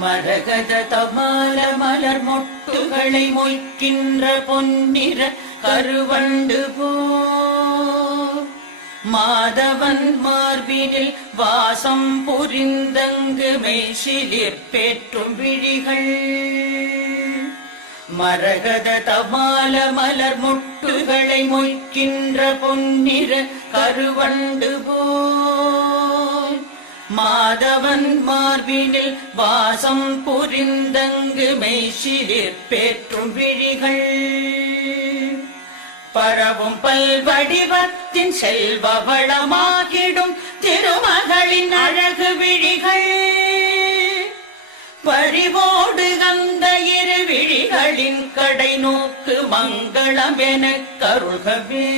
மரகத தமால மலர் மொட்டுகளை மொய்க்கின்ற பொன்னிற கருவண்டு போ மாதவன் மார்பினில் வாசம் புரிந்தங்கு மெய்சிலிற் பேற்றும் விழிகள் மரகத தமால மலர் மொட்டுகளை மொய்க்கின்ற பொன்னிற கருவண்டு போல் மாதவன் மார்பினில் வாசம் புரிந்தங்கு மெய்சிலிற் பேற்றும் விழிகள் பரவும் பல்வடிவத்தின் செல்வ வளமாகிடும் திருமகளின் அழகு விழிகள் பறிவோடு அந்த இரு விழிகளின் கடை நோக்கு மங்களம் எனக் கருள்கவே.